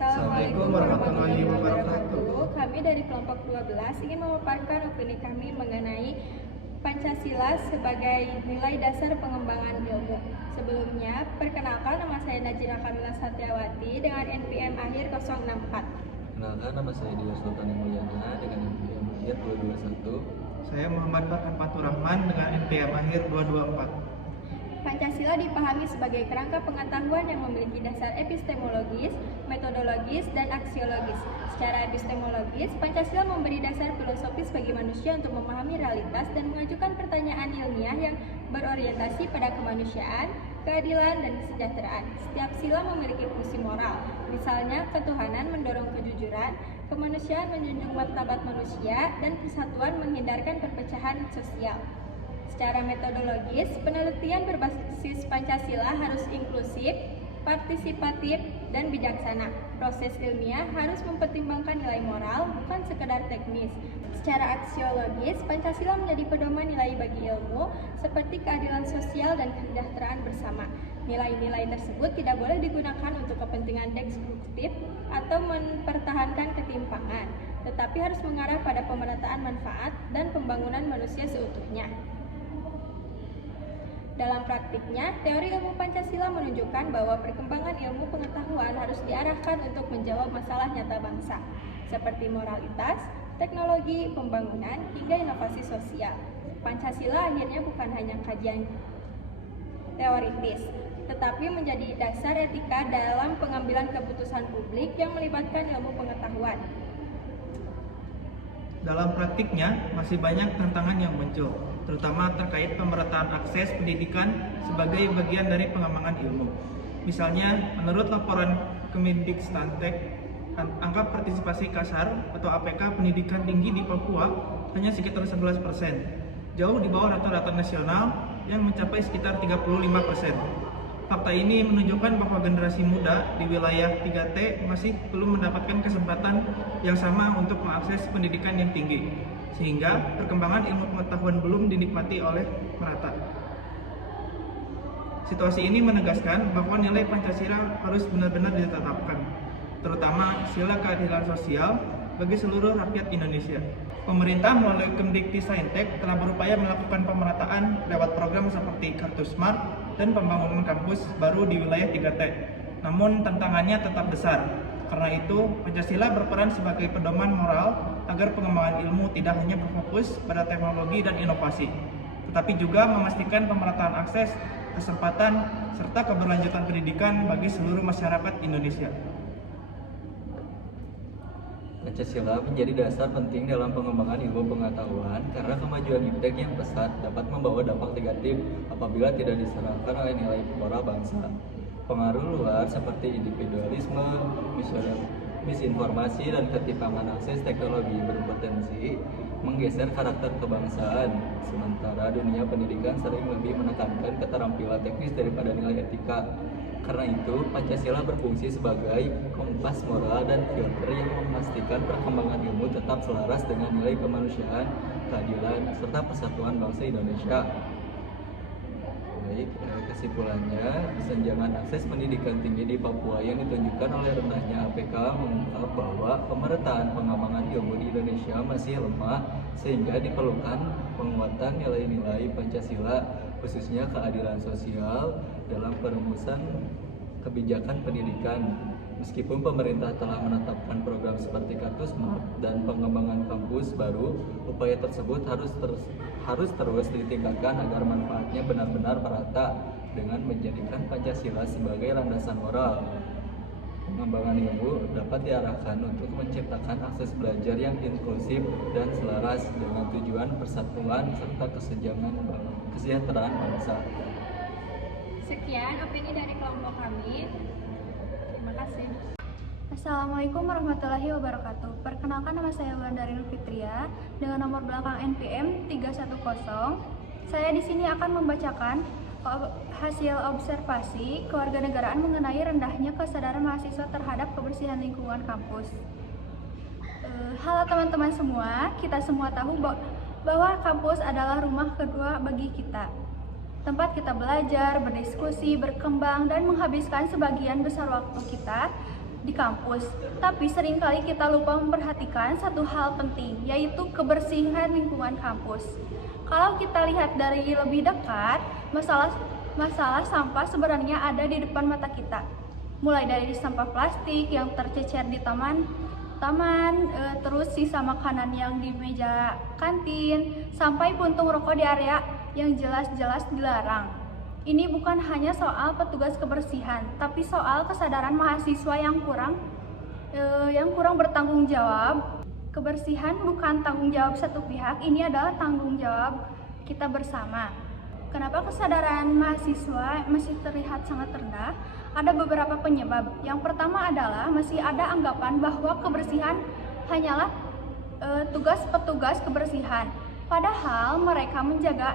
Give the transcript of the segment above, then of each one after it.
Assalamualaikum warahmatullahi wabarakatuh. Kami dari kelompok 12 ingin memaparkan opini kami mengenai Pancasila sebagai nilai dasar pengembangan ilmu. Sebelumnya, perkenalkan, nama saya Najira Kamila Satyawati dengan NPM akhir 064. Kenalkan, nama saya Dio Sultan Mulyana dengan NPM akhir 221. Saya Muhammad Farhan Faturrahman dengan NPM akhir 224. Pancasila dipahami sebagai kerangka pengetahuan yang memiliki dasar epistemologis, metodologis, dan aksiologis. Secara epistemologis, Pancasila memberi dasar filosofis bagi manusia untuk memahami realitas dan mengajukan pertanyaan ilmiah yang berorientasi pada kemanusiaan, keadilan, dan kesejahteraan. Setiap sila memiliki fungsi moral, misalnya ketuhanan mendorong kejujuran, kemanusiaan menjunjung martabat manusia, dan persatuan menghindarkan perpecahan sosial. Secara metodologis, penelitian berbasis Pancasila harus inklusif, partisipatif, dan bijaksana. Proses ilmiah harus mempertimbangkan nilai moral, bukan sekedar teknis. Secara aksiologis, Pancasila menjadi pedoman nilai bagi ilmu, seperti keadilan sosial dan kesejahteraan bersama. Nilai-nilai tersebut tidak boleh digunakan untuk kepentingan destruktif atau mempertahankan ketimpangan, tetapi harus mengarah pada pemerataan manfaat dan pembangunan manusia seutuhnya. Dalam praktiknya, teori ilmu Pancasila menunjukkan bahwa perkembangan ilmu pengetahuan harus diarahkan untuk menjawab masalah nyata bangsa, seperti moralitas, teknologi, pembangunan, hingga inovasi sosial. Pancasila akhirnya bukan hanya kajian teoritis, tetapi menjadi dasar etika dalam pengambilan keputusan publik yang melibatkan ilmu pengetahuan. Dalam praktiknya, masih banyak tantangan yang muncul, terutama terkait pemerataan akses pendidikan sebagai bagian dari pengembangan ilmu. Misalnya, menurut laporan Kemendikbudristek, angka partisipasi kasar atau APK pendidikan tinggi di Papua hanya sekitar 11%, jauh di bawah rata-rata nasional yang mencapai sekitar 35%. Fakta ini menunjukkan bahwa generasi muda di wilayah 3T masih belum mendapatkan kesempatan yang sama untuk mengakses pendidikan yang tinggi, sehingga perkembangan ilmu pengetahuan belum dinikmati oleh merata. Situasi ini menegaskan bahwa nilai Pancasila harus benar-benar ditetapkan, terutama sila keadilan sosial bagi seluruh rakyat Indonesia. Pemerintah melalui Kemdikbudristek telah berupaya melakukan pemerataan lewat program seperti Kartu Smart dan pembangunan kampus baru di wilayah 3T. Namun tantangannya tetap besar. Karena itu, Pancasila berperan sebagai pedoman moral agar pengembangan ilmu tidak hanya berfokus pada teknologi dan inovasi, tetapi juga memastikan pemerataan akses, kesempatan, serta keberlanjutan pendidikan bagi seluruh masyarakat Indonesia. Pancasila menjadi dasar penting dalam pengembangan ilmu pengetahuan karena kemajuan iptek yang pesat dapat membawa dampak negatif apabila tidak diserahkan oleh nilai moral bangsa. Pengaruh luar seperti individualisme, misinformasi, dan ketimpangan akses teknologi berpotensi menggeser karakter kebangsaan, sementara dunia pendidikan sering lebih menekankan keterampilan teknis daripada nilai etika. Karena itu, Pancasila berfungsi sebagai kompas moral dan filter yang memastikan perkembangan ilmu tetap selaras dengan nilai kemanusiaan, keadilan, serta persatuan bangsa Indonesia. Baik, kesimpulannya, kesenjangan akses pendidikan tinggi di Papua yang ditunjukkan oleh rendahnya APK mengungkap bahwa pemerataan pengembangan ilmu di Indonesia masih lemah, sehingga diperlukan penguatan nilai-nilai Pancasila, khususnya keadilan sosial dalam perumusan kebijakan pendidikan. Meskipun pemerintah telah menetapkan program seperti Kartu Smart dan pengembangan kampus baru, upaya tersebut harus terus ditingkatkan agar manfaatnya benar-benar merata dengan menjadikan Pancasila sebagai landasan moral. Pengembangan ilmu dapat diarahkan untuk menciptakan akses belajar yang inklusif dan selaras dengan tujuan persatuan serta kesejahteraan bangsa. Sekian opini dari kelompok kami. Terima kasih. Assalamualaikum warahmatullahi wabarakatuh. Perkenalkan, nama saya Wulandari Nurfitria dengan nomor belakang NPM 310. Saya di sini akan membacakan hasil observasi kewarganegaraan mengenai rendahnya kesadaran mahasiswa terhadap kebersihan lingkungan kampus. Halo teman-teman semua, kita semua tahu bahwa kampus adalah rumah kedua bagi kita. Tempat kita belajar, berdiskusi, berkembang, dan menghabiskan sebagian besar waktu kita di kampus. Tapi seringkali kita lupa memperhatikan satu hal penting, yaitu kebersihan lingkungan kampus. Kalau kita lihat dari lebih dekat, masalah sampah sebenarnya ada di depan mata kita. Mulai dari sampah plastik yang tercecer di taman, terus sisa makanan yang di meja kantin, sampai puntung rokok di area yang jelas-jelas dilarang. Ini bukan hanya soal petugas kebersihan, tapi soal kesadaran mahasiswa yang kurang bertanggung jawab. Kebersihan bukan tanggung jawab satu pihak, ini adalah tanggung jawab kita bersama. Kenapa kesadaran mahasiswa masih terlihat sangat rendah? Ada beberapa penyebab. Yang pertama adalah masih ada anggapan bahwa kebersihan hanyalah tugas petugas kebersihan. Padahal mereka menjaga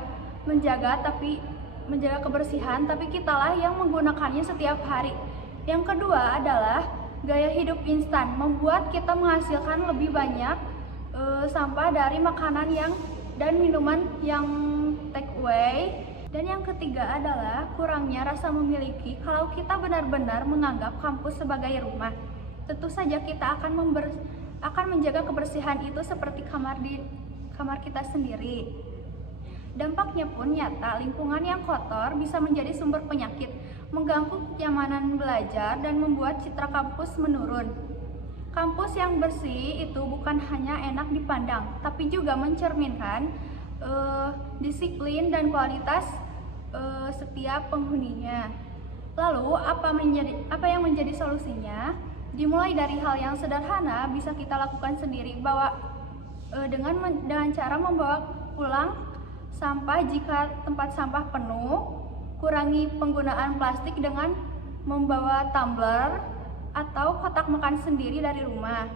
kebersihan, tapi kitalah yang menggunakannya setiap hari. Yang kedua adalah gaya hidup instan, membuat kita menghasilkan lebih banyak sampah dari makanan dan minuman yang take away. Dan yang ketiga adalah kurangnya rasa memiliki. Kalau kita benar-benar menganggap kampus sebagai rumah, tentu saja kita akan menjaga kebersihan itu seperti kamar kita sendiri. Dampaknya pun nyata, lingkungan yang kotor bisa menjadi sumber penyakit, mengganggu kenyamanan belajar, dan membuat citra kampus menurun. Kampus yang bersih itu bukan hanya enak dipandang, tapi juga mencerminkan disiplin dan kualitas setiap penghuninya. Lalu, apa yang menjadi solusinya? Dimulai dari hal yang sederhana bisa kita lakukan sendiri, dengan cara membawa pulang sampah jika tempat sampah penuh, kurangi penggunaan plastik dengan membawa tumbler atau kotak makan sendiri dari rumah.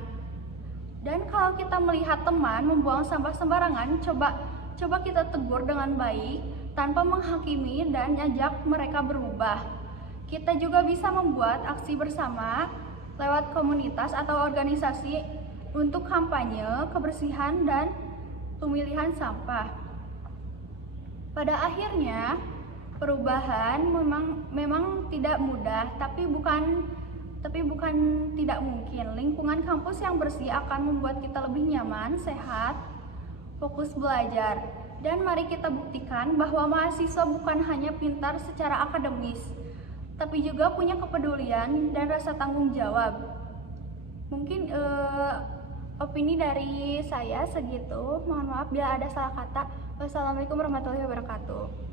Dan kalau kita melihat teman membuang sampah sembarangan, coba kita tegur dengan baik tanpa menghakimi dan ajak mereka berubah. Kita juga bisa membuat aksi bersama lewat komunitas atau organisasi untuk kampanye kebersihan dan pemilihan sampah. Pada akhirnya, perubahan memang tidak mudah, tapi bukan tidak mungkin. Lingkungan kampus yang bersih akan membuat kita lebih nyaman, sehat, fokus belajar. Dan mari kita buktikan bahwa mahasiswa bukan hanya pintar secara akademis, tapi juga punya kepedulian dan rasa tanggung jawab. Mungkin opini dari saya segitu. Mohon maaf bila ada salah kata. Wassalamualaikum warahmatullahi wabarakatuh.